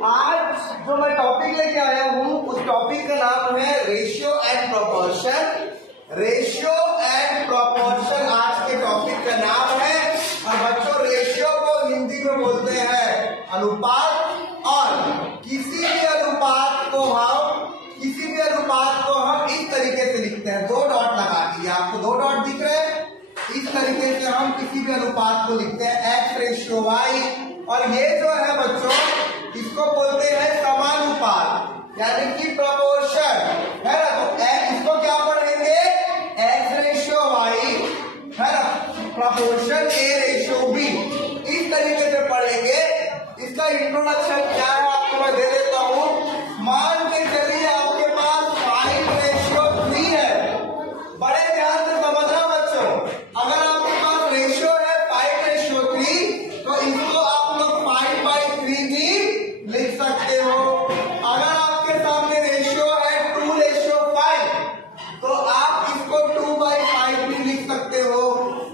आज जो मैं टॉपिक लेके आया हूँ उस टॉपिक का नाम है ratio and proportion. Ratio and proportion आज के टॉपिक का नाम है। और बच्चों, रेशियो को हिंदी में बोलते हैं अनुपात। और किसी भी अनुपात को हम इस तरीके से लिखते हैं, 2 डॉट लगा दिए, आपको 2 डॉट दिख रहे हैं। इस तरीके से हम किसी भी अनुपात को लिखते हैं x/y। और ये जो है बच्चों, इसको बोलते हैं समानुपात यानी कि प्रोपोर्शन, है ना। तो इसको क्या पढ़ेंगे, x/y, है ना, प्रोपोर्शन a/b, इस तरीके से पढ़ेंगे। इसका इंट्रोडक्शन क्या है आपको मैं दे देता हूं। मान के चलिए आपके पास 5/3 है। बड़े ध्यान से समझना बच्चों, अगर आपके पास रेशियो है 5/3 तो इसको आप लोग 5/3 भी लिख सकते हो। अगर आपके सामने रेशियो है 2/5 तो आप इसको 2/5 भी लिख सकते हो।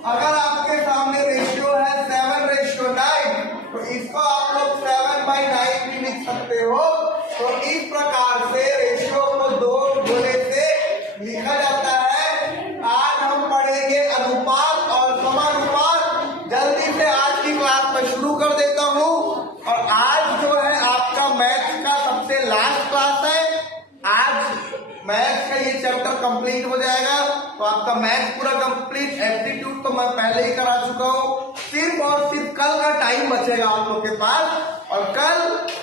अगर आपके सामने रेशियो है 7/9 तो इसको आप लोग 7/9 भी लिख सकते हो। तो इस प्रकार से रेशियो को 2 गोले से लिखा जाता है। आज हम पढ़ेंगे अनुपात और समानुपात। जल्दी से आज की क्लास में शुरू कर देता हूं। और आज जो है आपका मैथ्स का सबसे लास्ट क्लास है। आज मैथ्स का ये चैप्टर कंप्लीट हो जाएगा तो आपका मैथ्स पूरा कंप्लीट। एप्टीट्यूड तो मैं पहले ही करा चुका हूँ, सिर्फ और सिर्फ कल का टाइम बचेगा आप लोग के पास। और कल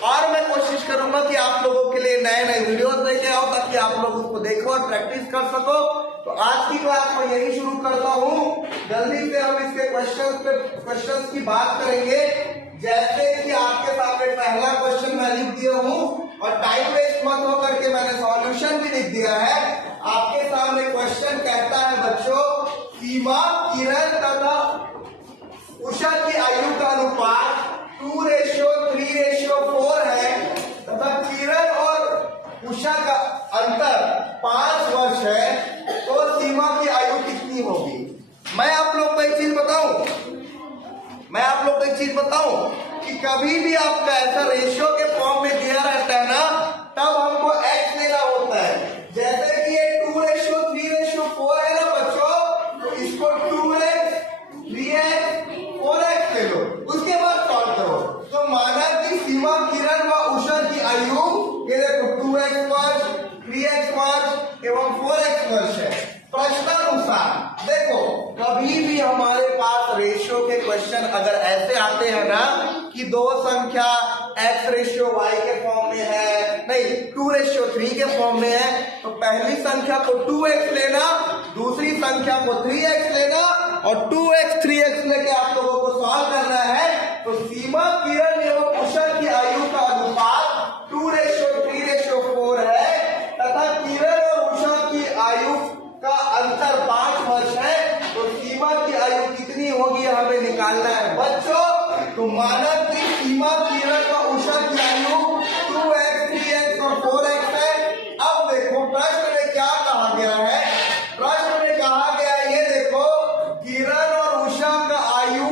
और मैं कोशिश करूंगा कि आप लोगों के लिए नए नए वीडियोस लेके आओ ताकि आप लोग उसको देखो और प्रैक्टिस कर सको। तो आज की क्लास में यही शुरू करता हूँ। जल्दी से हम इसके क्वेश्चंस की बात करेंगे। जैसे कि आपके सामने पहला क्वेश्चन मैं लिख दिया हूँ और टाइम वेस्ट मत हो करके मैंने सॉल्यूशन भी लिख दिया है। आपके सामने क्वेश्चन कहता है बच्चों, सीमा, किरण तथा उषा की आयु का अनुपात 2:3:4 है तथा किरण और उषा का अंतर 5 वर्ष है, तो सीमा की आयु कितनी होगी। मैं आप लोग को एक चीज बताऊं कि कभी भी आपका ऐसा रेशियो के फॉर्म में दिया रहता है ना, तब हमको x लेना होता है। जैसे कि ये 2:3:4 है ना बच्चों, तो इसको 2x 3x 4x ले लो, उसके बाद सॉल्व करो। तो माना कि सीमा, किरण व उषा की आयु ये देखो 2x वर्ष, 3x वर्ष एवं 4x वर्ष है। प्रश्नानुसार देखो, कभी भी हमारे पास रेशियो के क्वेश्चन अगर ऐसे आते हैं ना कि 2 संख्या x/y के फॉर्म में है, नहीं 2:3 के फॉर्म में है, तो पहली संख्या को 2x लेना, दूसरी संख्या को 3x लेना और 2x 3x लेके आप लोगों को सॉल्व करना है। तो सीमा, किरण एवं उषा की आयु का अनुपात 2:3:4 है तथा किरण और उषा की आयु का अंतर 5 वर्ष है। तो सीमा की आयु कितनी होगी हमें निकालना है बच्चों। तो माना कि सीमा, किरण और उषा की आयु 2x 3x और 4x है। अब देखो प्रश्न में क्या कहा गया है। प्रश्न में कहा गया है, ये देखो, किरण और उषा का आयु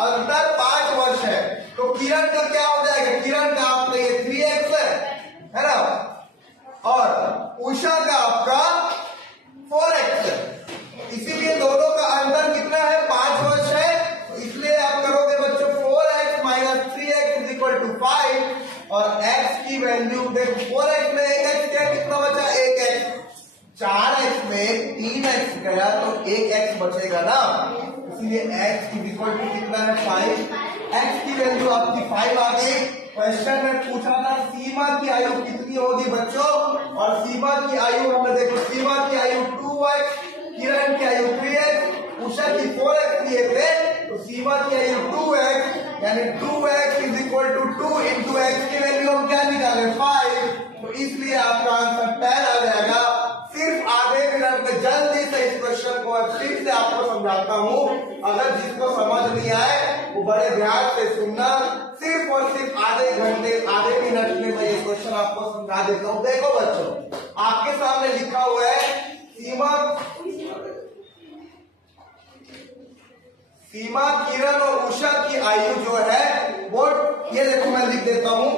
अंतर 5 वर्ष है। तो किरण का क्या हो जाएगा, किरण का आपका ये 3x है ना, और उषा का आपका 4x है। इसीलिए दोनों का अंतर कितना है, 5 वर्ष है। तो इसलिए आप करोगे बच्चों 4x - 3x = 5 और x की वैल्यू देखो, 4x में 1x क्या, कितना बचा, 1x। 4x में 3x गया तो 1x बचेगा ना, इसलिए x = कितना है, 5। x की वैल्यू आपकी 5 आ गई। क्वेश्चन में पूछा था सीमा की आयु कितनी होगी बच्चों, और सीमा की आयु हमें देखो, सीमा की आयु 2x, किरण की आयु 3x, उषा की 4x दिए थे। तो सीमा की आयु 2x यानी 2x = 2 into x की वैल्यू हम क्या निकाले, 5। तो इसलिए आपका आंसर 10 आ जाएगा। सिर्फ आधे मिनट में जल्दी से इस क्वेश्चन को फिर से आपको समझाता हूँ। अगर जिसको समझ नहीं आए वो बड़े ध्यान से सुनना। सिर्फ और सिर्फ आधे मिनट में मैं ये क्वेश्चन आपको समझा देता हूँ। देखो बच्चों, आपके सामने लिखा हुआ है सीमा, किरण और उषा की आयु जो है वो, ये देखो मैं लिख देता हूँ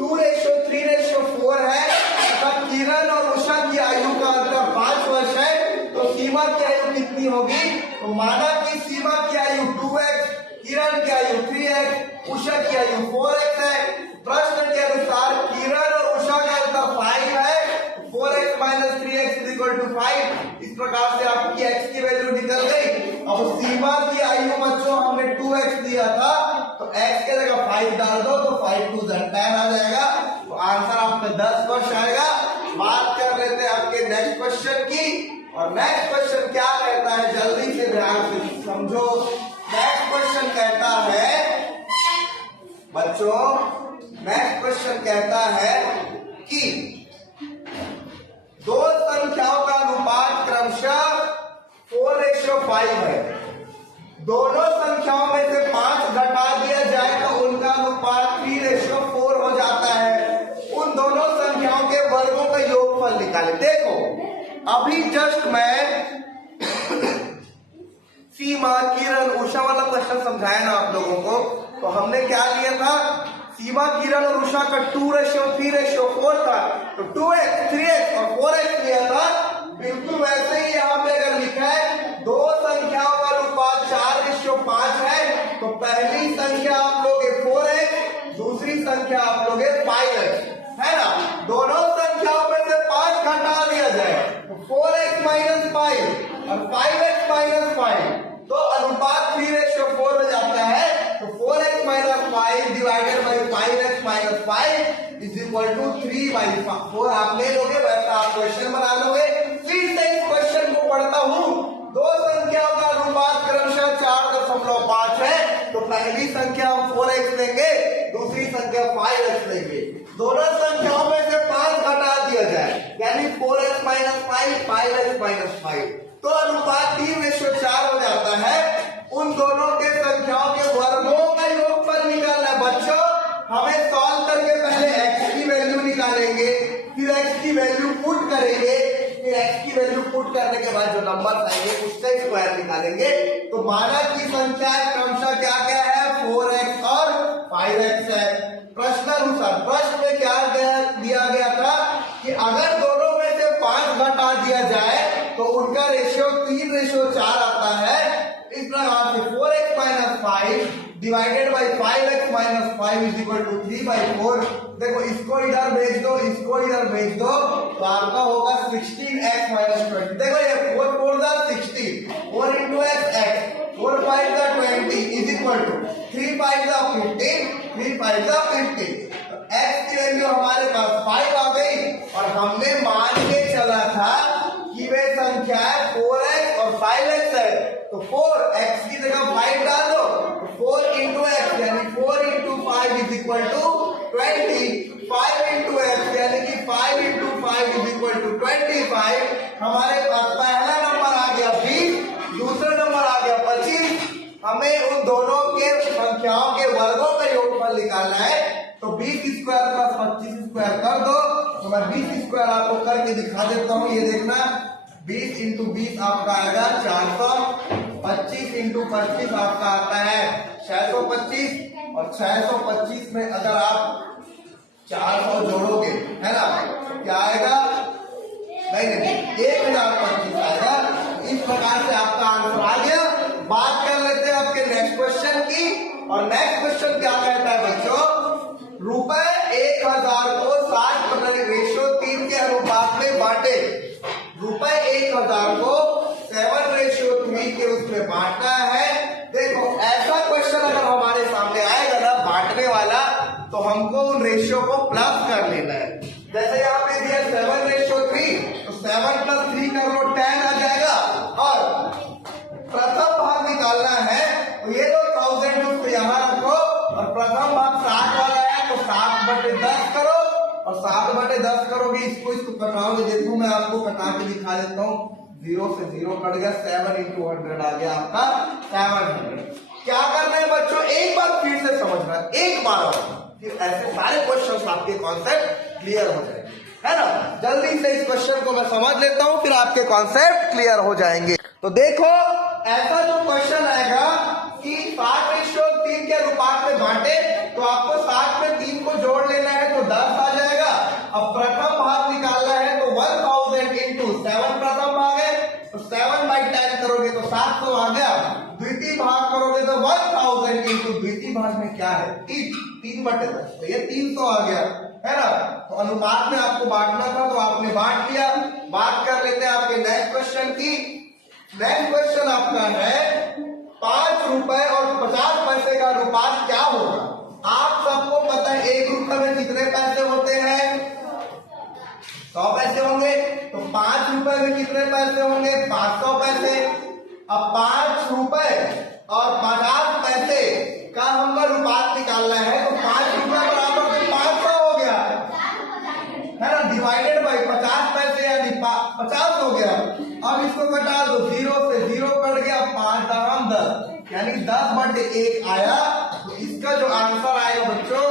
2:3:4 है तथा किरण और उषा की आयु का अंतर 5 वर्ष है, तो सीमा की आयु कितनी होगी? तो माना कि सीमा की आयु 2x, किरण की आयु 3x, उषा की आयु 4x है। प्रश्न के अनुसार किरण और उषा का अंतर 5 है, 4x - 3x = 5। इस प्रकार से आपकी x की वैल्यू निकल गई। अब सीमा की आयु बच्चों हमने 2x दिया था, तो x के जगह 5 डाल दो तो 5 × 2 = 10 आ जाएगा। तो आंसर आपका 10 वर्ष आएगा। बात कर लेते हैं आपके नेक्स्ट क्वेश्चन की। और नेक्स्ट क्वेश्चन क्या कहता है, जल्दी से ध्यान से समझो। नेक्स्ट क्वेश्चन कहता है बच्चों, नेक्स्ट क्वेश्चन कहता है कि दो संख्याओं का अनुपात क्रमशः 4:5 है। दोनों संख्याओं में से 5 घटा दिया जाए तो उनका अनुपात 3:4 हो जाता है। उन दोनों संख्याओं के वर्गों का योगफल निकालें। देखो अभी जस्ट मैं सीमा, किरण, उषा वाला क्वेश्चन समझाया ना आप लोगों को। तो हमने क्या लिया था, सीमा, किरण और उषा का 2:3:4 था, तो 2x, 3x और 4x लिया था। बिल्कुल वैसे ही यहाँ पे अगर लिखा है दो संख्याओं का अनुपात 4:5 है, तो पहली संख्या आप लोगे 4x, दूसरी संख्या आप लोगे 5x, है ना। दोनों संख्याओं में से 5 घटा दिया जाए तो 4x - 5 और 5x - 5, तो अनुपात 3:4 हो जाता है। तो 4x - 5 डिवाइडेड बाई 5x - 5 = 3/4 आप ले लोगे। वैसा आप क्वेश्चन बना लोगे। फिर से इस क्वेश्चन को पढ़ता हूं। दो संख्याओं का अनुपात क्रमशः 4.5 है, तो पहली संख्या हम 4x लेंगे, दूसरी संख्या 5x लेंगे। दोनों संख्याओं में से 5 घटा दिया जाए, यानी 4x - 5, 5x - 5, तो अनुपात 3:4 हो जाता है। उन दोनों के संख्याओं के वर्गों का योगफल निकालना है बच्चों। हमें सॉल्व करके पहले x की वैल्यू निकालेंगे, फिर x की वैल्यू पुट करेंगे, फिर x की वैल्यू पुट करने के बाद जो नंबर आएंगे उसका स्क्वायर निकालेंगे। तो माना की संख्या क्रमशः क्या क्या है, 4x और 5x है। प्रश्नानुसार प्रश्न में क्या दिया गया था कि अगर दोनों में से 5 घटा दिया जाए तो उनका रेशियो 3:4 आता है। इस प्रकार से 4x - 5 डिवाइडेड बाई 5x - 5 = 3/4। देखो इसको इधर भेज दो, इसको इधर भेज दो, तो आपका होगा 16x - 20। देखो ये 4 4 16, 4 × x, 4 5 20 = 3 5 15, 3 5 15। तो x की वैल्यू हमारे पास 5 आ गई। और हमने मान के चला था कि वे संख्या 4x और 5x है, तो 4x की जगह 5 डाल दो, 4 × x यानी 4 × 5 = 20, 5 × x यानी कि 5 × 5 = 25। हमारे पास पहला नंबर आ गया 20, दूसरा नंबर आ गया 25। हमें उन दोनों के संख्याओं के वर्गों का योगफल निकालना है। तो 20² + 25² कर दो। तो मैं 20² आपको करके दिखा देता हूँ। ये देखना, 20 × 20 आपका आएगा 400, 25 × 25 आपका आता है 625, और 625 में अगर आप 400 जोड़ोगे, है ना, तो क्या आएगा, नहीं 1025 आएगा। इस प्रकार से आपका आंसर आ गया। बात कर लेते हैं आपके नेक्स्ट क्वेश्चन की। और नेक्स्ट क्वेश्चन क्या कहता है बच्चों, ₹1000 को 60:3 के अनुपात में बांटे। ₹1000 को 7:3 के उसमें बांटना है। देखो ऐसा क्वेश्चन अगर हमारे सामने आएगा ना बांटने वाला, तो हमको उन रेशियो को प्लस कर लेना है। जैसे यहाँ पे दिया 7:3, तो 7 + 3 कर लो, 10 आ जाएगा। और प्रथम भाग निकालना है, तो ये लो 1000 उसको यहाँ रखो, और प्रथम भाग 60 वाला है, तो 7/10 करो, और 7/10 करोगे, इसको कटाओगे। देखो मैं आपको कटा के दिखा देता हूँ। 0 से 0 कट गया, 7 × 100 आ गया आपका 700। क्या करना है बच्चों, एक बार फिर से समझना, एक बार और, फिर ऐसे सारे क्वेश्चन आपके कॉन्सेप्ट क्लियर हो जाएंगे, है ना। जल्दी से इस क्वेश्चन को मैं समझ लेता हूं, फिर आपके कॉन्सेप्ट क्लियर हो जाएंगे। तो देखो ऐसा जो क्वेश्चन आएगा कि 60:3 के अनुपात में बांटे, तो आपको 60 में 3 को जोड़ लेना है, तो 10 3/10, तो ये 300 आ गया, है ना। तो अनुपात में आपको बांटना था तो आपने बांट लिया। बात कर लेते हैं आपके नेक्स्ट क्वेश्चन की। नेक्स्ट क्वेश्चन आपका है 5 रुपए और 50 पैसे का अनुपात क्या होगा। आप सबको पता है 1 रुपए में कितने पैसे होते हैं, 100 पैसे होंगे। तो 5 रुपए में कितने पैसे होंगे, 500 पैसे। अब 5 रुपए और 50 पैसे का हमको अनुपात निकालना है, तो 5 रुपए बराबर में 500 हो गया, है ना, डिवाइडेड बाई 50 पैसे यानी 50 हो गया। अब इसको घटा दो, 0 से 0 कट गया, 5 दाम 10 यानी 10/1 आया। तो इसका जो आंसर आएगा बच्चों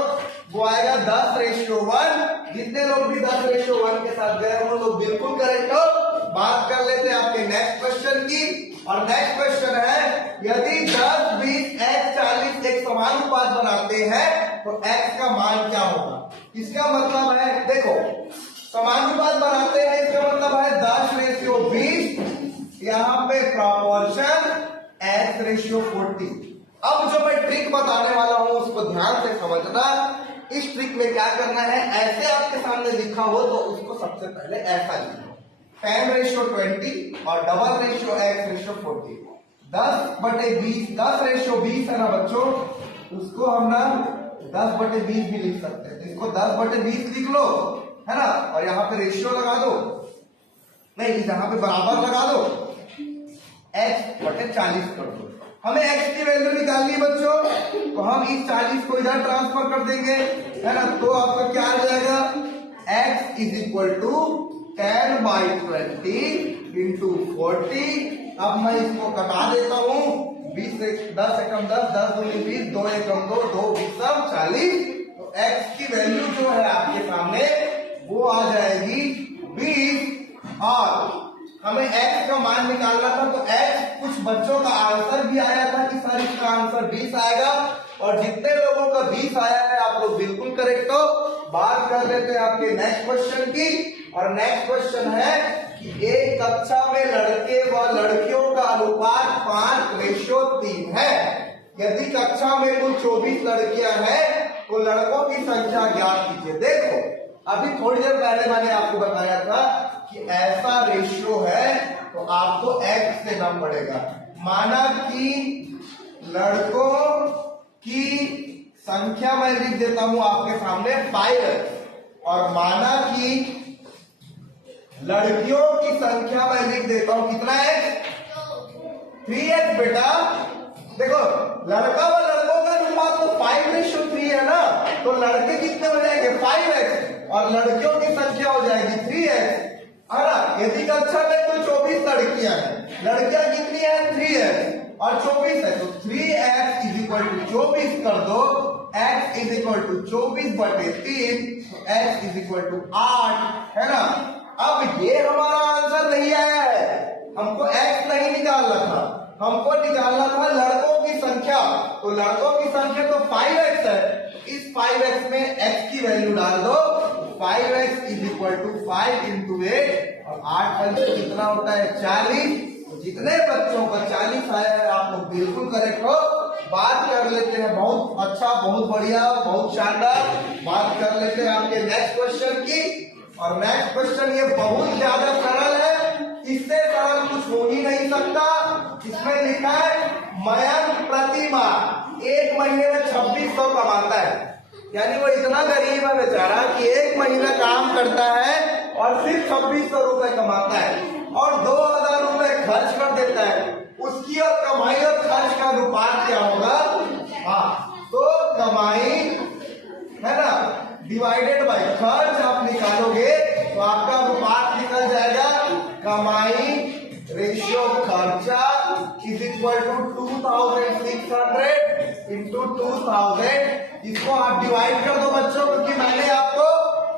वो आएगा 10:1। जितने लोग भी 10:1 के साथ गए वो लोग बिल्कुल करेक्ट हो। बात कर लेते हैं आपके नेक्स्ट क्वेश्चन की। और नेक्स्ट क्वेश्चन है यदि 10, 20, x 40 एक समानुपात बनाते हैं तो x का मान क्या होगा। इसका मतलब है देखो समानुपात बनाते हैं, इसका मतलब है 10:20, यहाँ पे प्रपोर्शन x:40। अब जो मैं ट्रिक बताने वाला हूं उसको ध्यान से समझना। इस ट्रिक में क्या करना है, ऐसे आपके सामने लिखा हो तो उसको सबसे पहले ऐसा लिखो 10:20 और डबल रेशियो x:40। 10/20, 10:20 है ना बच्चों, उसको हम ना 10/20 भी लिख सकते हैं। इसको 10/20 लिख लो, है ना, और यहाँ पे रेशियो लगा दो, नहीं यहाँ पे बराबर लगा दो, x/40 कर दो। हमें x की वैल्यू निकालनी है बच्चों, तो हम इस 40 को इधर ट्रांसफर कर देंगे, है ना। तो आपका क्या आ जाएगा, x = 10/20 × 40। अब मैं इसको कटा देता हूं, 20 से 10 से कम 10, 10 दूनी 20, 2 एकम 2, 2 20 40। तो x की वैल्यू जो है आपके सामने वो आ जाएगी 20। और हमें x का मान निकालना था, तो x कुछ बच्चों का आंसर भी आया था कि सर इसका आंसर 20 आएगा, और जितने लोगों का 20 आया है आप लोग बिल्कुल करेक्ट हो। बात कर लेते हैं आपके नेक्स्ट क्वेश्चन की। और नेक्स्ट क्वेश्चन है कि एक कक्षा में लड़के व लड़कियों का अनुपात 5:3 है। यदि कक्षा में कुल 24 लड़कियां हैं तो लड़कों की संख्या ज्ञात कीजिए। देखो अभी थोड़ी देर पहले मैंने आपको बताया था कि ऐसा रेशियो है तो आपको x देना पड़ेगा। माना कि लड़कों की संख्या मैं लिख देता हूं आपके सामने 5x, और माना कि लड़कियों की संख्या मैं लिख देता हूं कितना है, 3x। बेटा देखो लड़का व लड़कों का अनुपात तो 5:3 है ना, तो लड़के कितने हो जाएंगे 5x और लड़कियों की संख्या हो जाएगी 3x, है ना। यदि कक्षा में कुल 24 लड़कियां हैं, लड़कियां कितनी है 3x और 24 है, तो 3x = 24 कर दो, x = 24/3, तो x = 8, है ना। अब ये हमारा आंसर नहीं आया है, हमको x नहीं निकालना था, हमको निकालना था लड़कों की संख्या। तो लड़कों की संख्या तो 5x है, इस 5x में x की वैल्यू डाल दो, 5x = 5 × 8, और 8 पंच कितना होता है 40। तो जितने बच्चों का 40 आया है आप लोग बिल्कुल करेक्ट हो। बात कर लेते हैं, बहुत अच्छा, बहुत बढ़िया, बहुत शानदार। बात कर लेते हैं आपके नेक्स्ट क्वेश्चन की। और नेक्स्ट क्वेश्चन ये बहुत ज्यादा सरल है, इससे सरल कुछ हो ही नहीं सकता। इसमें लिखा है मयंक प्रतिमा 1 महीने में 2600 कमाता है। यानी वो इतना गरीब है बेचारा कि 1 महीना काम करता है और सिर्फ 2600 रुपए कमाता है और 2000 रुपए खर्च कर देता है। उसकी और कमाई और खर्च का अनुपात क्या होगा। हाँ, तो कमाई है ना डिवाइडेड बाय खर्च आप निकालोगे तो आपका अनुपात निकल जाएगा कमाई रेशियो खर्चा = 2600 × 2000। इसको आप डिवाइड कर दो बच्चों, क्योंकि मैंने आपको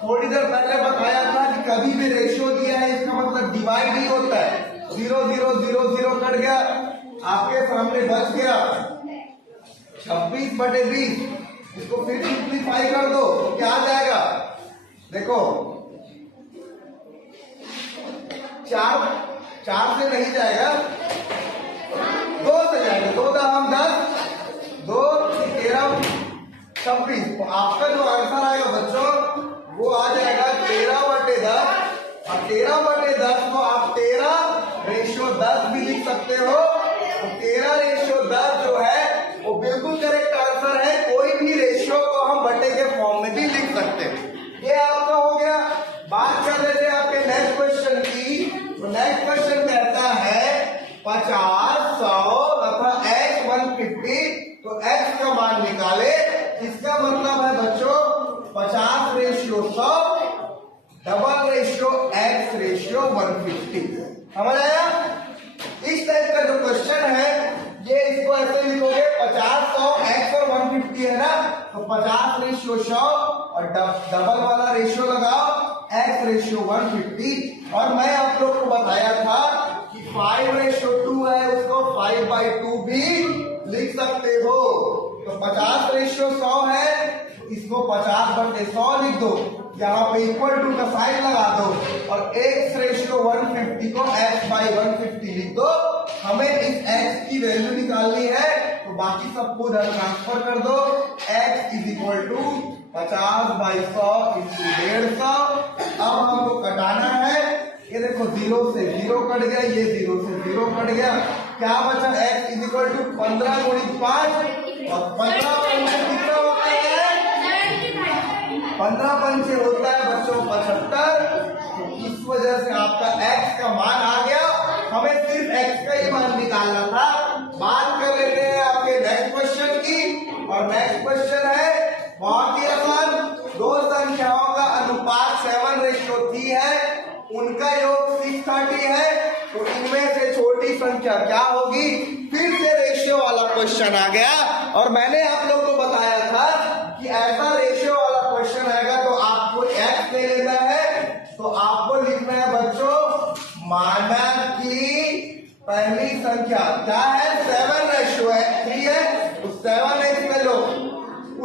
थोड़ी देर पहले बताया था कि कभी भी रेशियो दिया है इसका मतलब डिवाइड ही होता है। 0 0 0 0 कट गया, आपके सामने बच गया 26/20। इसको फिर सिंप्लीफाई कर दो तो क्या आ जाएगा, देखो 4 से नहीं जाएगा, 2 से जाएगा, 2 दाम 10, 2 13 26। तो आपका जो आंसर आएगा बच्चों वो आ जाएगा 13/10। और 13/10 को आप 13:10 भी लिख सकते हो। तो 13:10 जो है वो बिल्कुल करेक्ट आंसर है। कोई भी रेशियो को हम बटे के फॉर्म में भी लिख सकते हैं। ये आपका हो गया। बात कर लेते हैं आपके नेक्स्ट क्वेश्चन की। तो नेक्स्ट क्वेश्चन कहता है 50, 100 तथा x 150। तो x का मान निकाले। इसका मतलब है बच्चों 50:100 $(x)150। समझ आया? इस टाइप का जो क्वेश्चन है ये इसको ऐसे लिखोगे 50, 100 x और 150 है ना। तो 50:100 और डबल वाला रेशियो लगाओ x:150। और मैं आप लोग को बताया था कि 5:2 है उसको 5/2 भी लिख सकते हो। तो 50:100 है इसको 50/100 लिख दो। यहाँ पे इक्वल टू का साइन लगा दो और x:150 को x/150 लिख दो। हमें इस x की वैल्यू निकालनी है। तो बाकी सबको उधर ट्रांसफर कर दो। x = 50/100 × 150। अब हमको कटाना है। ये देखो 0 से 0 कट गया, ये 0 से 0 कट गया। क्या बचा? x = 15 × 5 और 15 पंचे कितना होता है? 15 पंचे होता है बच्चों 75। तो इस वजह से आपका x का मान आ गया। हमें सिर्फ x का ही मान निकालना था। बात कर लेते हैं आपके नेक्स्ट क्वेश्चन की। और नेक्स्ट क्वेश्चन है बहुत ही आसान। दो संख्याओं का अनुपात 7:3 है। उनका योग 630 है। तो इनमें से छोटी संख्या क्या होगी? फिर से रेशियो वाला क्वेश्चन आ गया। और मैंने आप लोग को बताया था कि ऐसा रेशियो वाला क्वेश्चन आएगा तो आपको x ले लेना है। तो आपको लिखना है बच्चों माना कि पहली संख्या क्या है? 7:3 है। तो 7x में लो।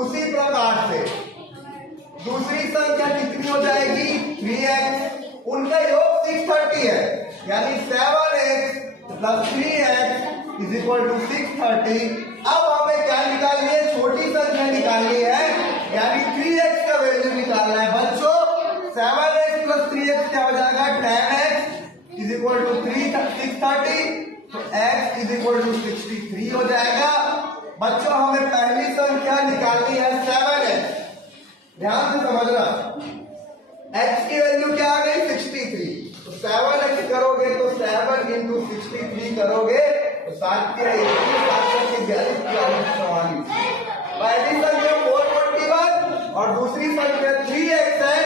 उसी प्रकार से दूसरी संख्या कितनी हो जाएगी? 3x। उनका योग 630 है। यानी 7x + 3x = 630। अब हमें क्या निकालनी है? छोटी संख्या निकालनी है। यानी 3x का वैल्यू निकालना है बच्चों। 7x + 3x क्या हो जाएगा? 10x = 630। तो x = 63 हो जाएगा। बच्चों हमें पहली संख्या निकालनी है 7x। ध्यान से समझना। x की वैल्यू क्या आ गई? 63। तो 7x करोगे तो 7 × 63 करोगे तो 7 के 42 पहली संख्या 441 और दूसरी संख्या 3x है।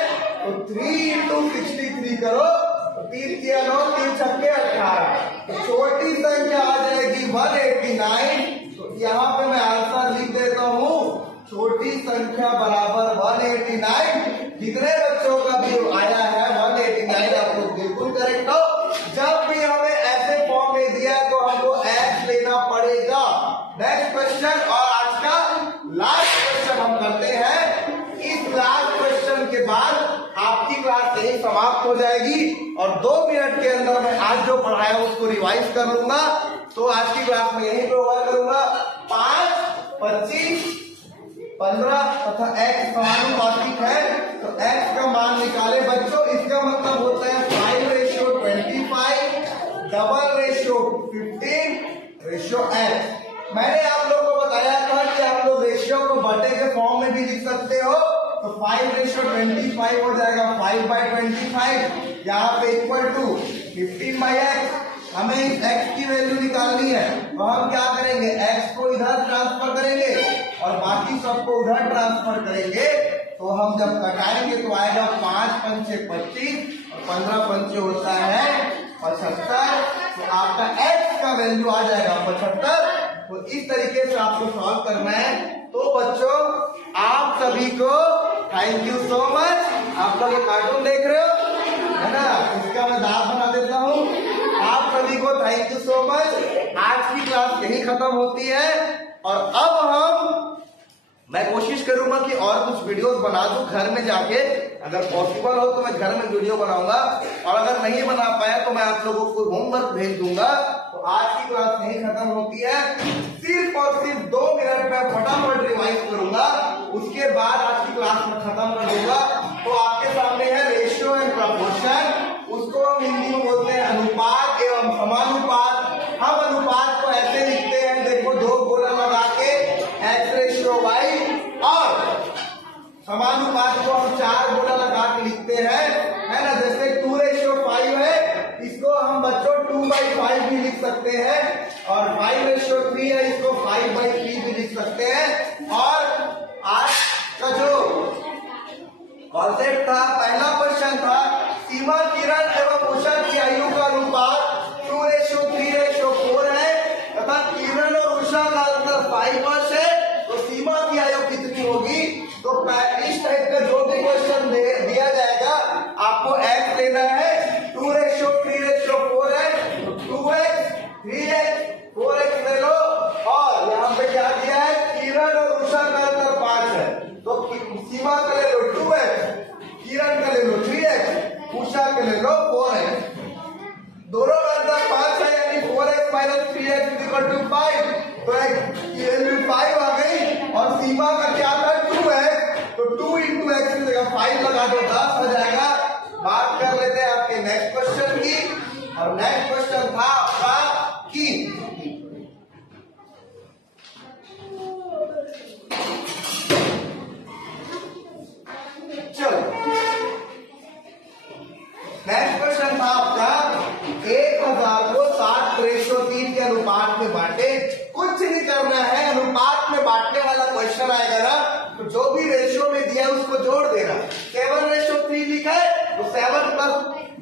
तो 3 × 63 करो तो 3 के 9 3 छक्के 18। तो छोटी संख्या आ जाएगी 189। तो यहाँ पे मैं आंसर लिख देता हूँ छोटी संख्या बराबर 189। कितने बच्चों का भी आया है 189? आप लोग बिल्कुल करेक्ट हो। जब भी हमें ऐसे फॉर्म में दिया तो हमको x लेना पड़ेगा। नेक्स्ट क्वेश्चन और आज का लास्ट क्वेश्चन हम करते हैं। इस लास्ट क्वेश्चन के बाद आपकी क्लास यही समाप्त हो जाएगी और 2 मिनट के अंदर मैं आज जो पढ़ाया उसको रिवाइज कर लूंगा। तो आज की क्लास में यही प्रोवाइड करूंगा। 5, 25, 15 तथा x समानुपातिक है। तो x का मान निकाले बच्चों। इसका मतलब होता है 5:25, $15:x। मैंने आप लोगों को बताया था कि आप लोग रेशियो को बटे के फॉर्म में भी लिख सकते हो। तो 5:25 हो जाएगा 5/25। यहाँ पे इक्वल टू 15/x। हमें इस x की वैल्यू निकालनी है। तो हम क्या करेंगे? x को इधर ट्रांसफर करेंगे और बाकी सबको उधर ट्रांसफर करेंगे। तो हम जब कटाएंगे तो आएगा 5 पंचे 25 और 15 पंचे होता है 75। तो आपका x का वैल्यू आ जाएगा 75। तो इस तरीके से आपको सॉल्व करना है। तो बच्चों आप सभी को थैंक यू सो मच। आप लोग ये कार्टून देख रहे हो है ना? इसका मैं दांत बना देता हूँ। आप सभी को थैंक यू सो मच। आज की क्लास यही खत्म होती है। और अब मैं कोशिश करूंगा कि और कुछ वीडियोस बना दूं घर में जाके। अगर पॉसिबल हो तो मैं घर में वीडियो बनाऊंगा और अगर नहीं बना पाया तो मैं आप लोगों को होमवर्क भेज दूंगा। तो आज की क्लास यही खत्म होती है। सिर्फ और सिर्फ 2 मिनट में फटाफट रिवाइज करूंगा। उसके बाद आज की क्लास में खत्म कर दूंगा। तो आपके सामने है रेशियो एंड प्रपोर्शन, उसको हम हिंदी में बोलते हैं अनुपात एवं समानुपात। हम अनुपात को ऐसे लिखते हैं, देखो दो गोला लगा के x/y, और समानुपात को हम 4 गोला लगा के लिखते हैं, है ना। जैसे 2/5 है, इसको हम बच्चों 2/5 भी लिख सकते हैं, और 5/3 है, इसको 5/3 भी लिख सकते हैं। और आज का जो कॉन्सेप्ट था, पहला क्वेश्चन था सीमा किरण एवं उषा की आयु का अनुपात 2:3:4 है तथा किरण और उषा का अंतर 5 वर्ष है, तो सीमा की आयु कितनी होगी। तो इस टाइप का जो भी क्वेश्चन दिया जाएगा, आपको x लेना है, 2:3:4 है, 2x, 3x, 4x ले लो, और यहाँ पे क्या दिया है, किरण और उषा का अंतर 5 है, तो सीमा का ले लो 2x, किरण का ले लो 3x, उषा का ले लो 4x। दोनों का अंतर 5 है, यानी 4x - 3x = 5, तो x की वैल्यू 5 आ गई, और सीमा का क्या था 2 है, तो 2 × x की जगह 5 लगा दो, 10 हो जाएगा। बात कर लेते हैं आपके नेक्स्ट क्वेश्चन की, और नेक्स्ट क्वेश्चन था आपका कि चलो नेक्स्ट क्वेश्चन था आपका 1000 को 60:3 के अनुपात में बांटे। कुछ नहीं करना है, अनुपात में बांटने वाला क्वेश्चन आएगा ना, तो जो भी रेशियो में दिया है उसको जोड़ देना। 7:3 लिखा है, तो 7 +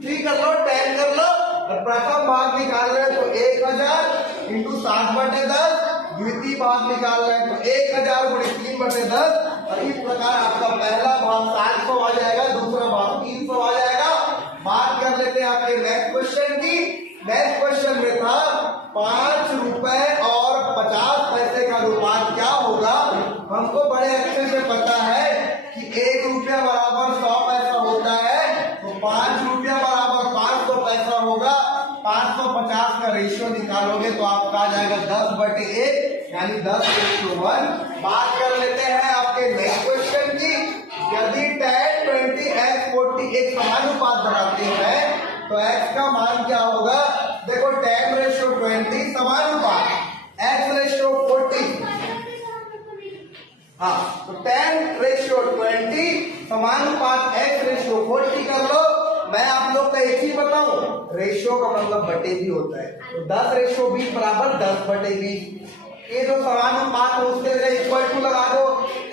3 कर लो, 10 कर लो, और प्रथम भाग निकाल रहे हैं तो 1000 × 60/10, द्वितीय भाग निकाल रहे हैं तो 1000 × 3/10, और इस प्रकार आपका पहला भाग 700 आ जाएगा, दूसरा भाग 300 आ जाएगा। बात कर लेते हैं आपके नेक्स्ट क्वेश्चन की। नेक्स्ट क्वेश्चन में था 5 रुपए और 50 पैसे का अनुपात क्या होगा। हमको बड़े अच्छे से पता है कि 1 रुपया बराबर 100 पैसा होता है, तो 5 रुपया बराबर 500 पैसा होगा। 550 का रेशियो निकालोगे तो आपका आ जाएगा 10/1, यानी 10:1। बात कर लेते हैं आपके नेक्स्ट क्वेश्चन की। यदि tan 20 x 40 एक समानुपात बनाते हैं, तो x का मान क्या होगा। देखो tan/20 समानुपात x/40, हाँ, तो tan/20 समानुपात x/40 कर लो। मैं आप लोग का एक ही बताऊं, रेशियो का मतलब बटे भी होता है, तो 10/20 बराबर 10/20। ये जो समानुपात है उसके जगह इक्वल टू लगा दो,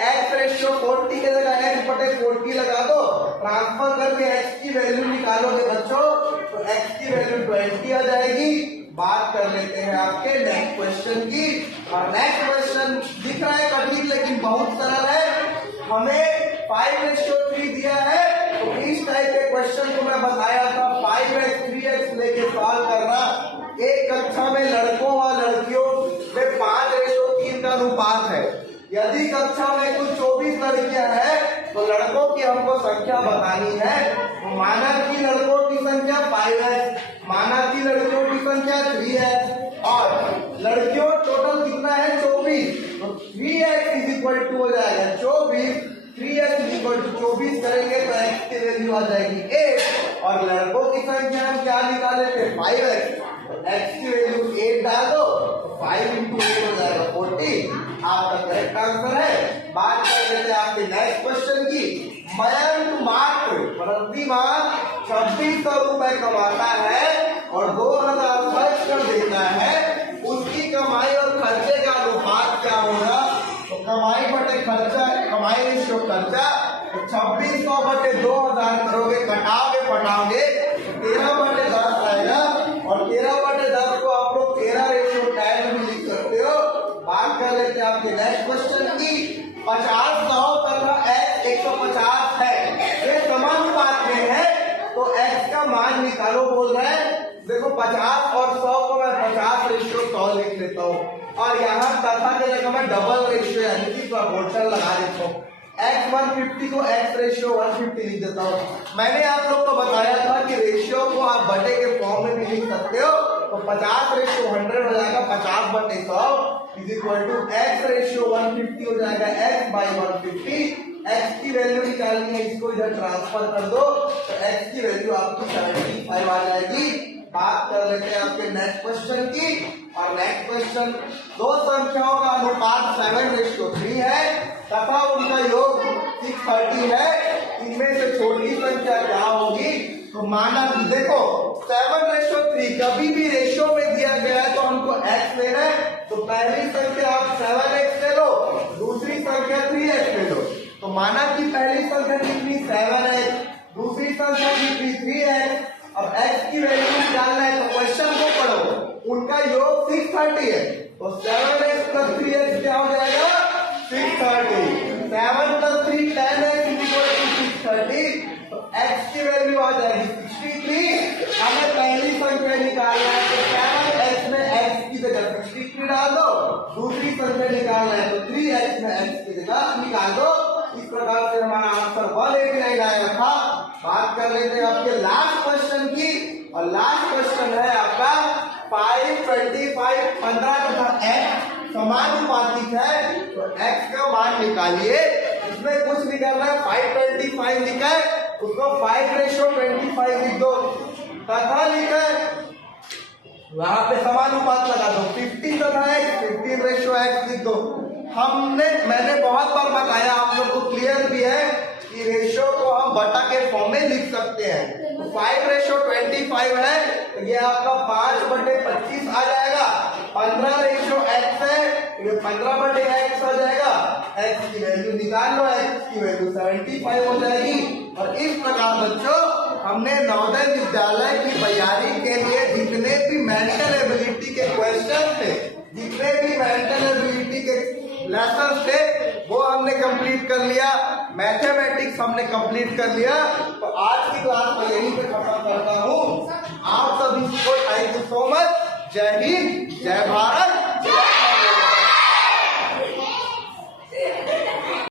x/40 के जगह x/40 लगा दो, ट्रांसफर करके x की वैल्यू निकालोगे बच्चों, तो x की वैल्यू 20 आ जाएगी। बात कर लेते हैं आपके नेक्स्ट क्वेश्चन की, और नेक्स्ट क्वेश्चन दिख रहा है कठिन लेकिन बहुत सरल है। हमें 5:3 दिया है, तो इस टाइप के क्वेश्चन को मैं बताया था 5x 3x लेके सॉल्व करना। एक कक्षा में लड़कों और लड़कियों में 5:3 का अनुपात है। यदि कक्षा में कुल 24 लड़कियां हैं, तो लड़कों की हमको संख्या बतानी है। तो माना कि लड़कों की संख्या 5x, माना कि लड़कियों की संख्या 3x, और लड़कियों टोटल कितना है 24, तो 3x = हो जाएगा 24, 3x = 24 करेंगे तो x की वैल्यू आ जाएगी 8, और लड़कों की संख्या हम क्या निकाले थे 5x, तो x की वैल्यू 8 डाल दो, तो 5 × 8 हो जाएगा 40, आपका करेक्ट आंसर है। बात कर लेते हैं आपके नेक्स्ट क्वेश्चन की। मयंक मात्र प्रति माह 2600 रुपए कमाता है और 2000 खर्च कर देता है, उसकी कमाई और खर्चे का अनुपात क्या होगा। तो कमाई बटे खर्चा, कमाई रेशियो खर्चा, तो 2600/2000 करोगे, कटाओगे पटाओगे तो 13/10 आएगा, और 13/10 को आप लोग 13:10 भी लिख सकते हो। बात कर लेते हैं आपके नेक्स्ट क्वेश्चन की। 50 100 तथा x 150 है, ये समानुपात में है, तो x का मान निकालो बोल रहे हैं। देखो 50 और 100 को मैं 50:100 लिख लेता हूँ, और यहाँ तथा के जगह मैं डबल रेशियो यानी कि प्रपोर्शन लगा देता हूँ। x 150 को x/150 लिख देता हूँ। मैंने आप लोग को बताया था कि रेशियो को आप बटे के फॉर्म में भी लिख सकते हो, तो 50/100 हो जाएगा 50/100, is equal to x ratio 150 हो जाएगा x बाई 150। x की वैल्यू निकालनी है, इसको इधर ट्रांसफर कर दो तो x की वैल्यू आपकी 75 आ जाएगी। बात कर लेते हैं आपके नेक्स्ट क्वेश्चन की। और नेक्स्ट क्वेश्चन, दो संख्याओं का अनुपात 7:3 है तथा उनका योग 630 है, इनमें से छोटी संख्या क्या होगी? तो माना कि देखो 7:3 कभी भी रेशियो में दिया गया है तो हमको x लेना है, तो पहली संख्या आप 7x ले लो, दूसरी संख्या 3x ले लो। तो माना कि पहली संख्या कितनी 7x, दूसरी संख्या कितनी 3x, अब x की वैल्यू निकालना है तो क्वेश्चन को पढ़ो, उनका योग 630 है, तो 7x plus 3x क्या हो जाएगा? 630। 7 plus 3 10x is equal to 630, तो x की वैल्यू आ जाएगी 63। हमें पहली संख्या निकालना है तो 7x में x की जगह 63 डाल दो, दूसरी संख्या निकालना है तो 3x में x की जगह निकाल दो। इस प्रकार से हमारा आंसर 189 आया था। बात कर लेते हैं आपके लास्ट क्वेश्चन की, और लास्ट क्वेश्चन है आपका 5, 25, 15 तथा x समानुपातिक है, तो x का मान निकालिए। इसमें कुछ नहीं करना है, 525 लिखा है उसको 5:25 लिख दो, तथा लिखा है वहां पे समानुपात लगा दो, 15 तथा x 15:x लिख दो। मैंने बहुत बार बताया, आप लोग को क्लियर भी है कि रेशियो को हम बटा के फॉर्म में लिख सकते हैं। तो 5:25 है तो ये आपका 5/25 आ जाएगा। 15:x है ये 15/x आ जाएगा। x की वैल्यू निकाल लो, x की वैल्यू 75 हो जाएगी। और इस प्रकार बच्चों हमने नवोदय विद्यालय की तैयारी के लिए जितने भी मेंटल एबिलिटी के क्वेश्चन थे, जितने भी मेंटल एबिलिटी के लेसन थे, वो हमने कंप्लीट कर लिया। मैथमेटिक्स हमने कंप्लीट कर लिया। तो आज की क्लास में यहीं पे खत्म करता हूँ। आप सभी को थैंक यू सो मच। जय हिंद, जय भारत।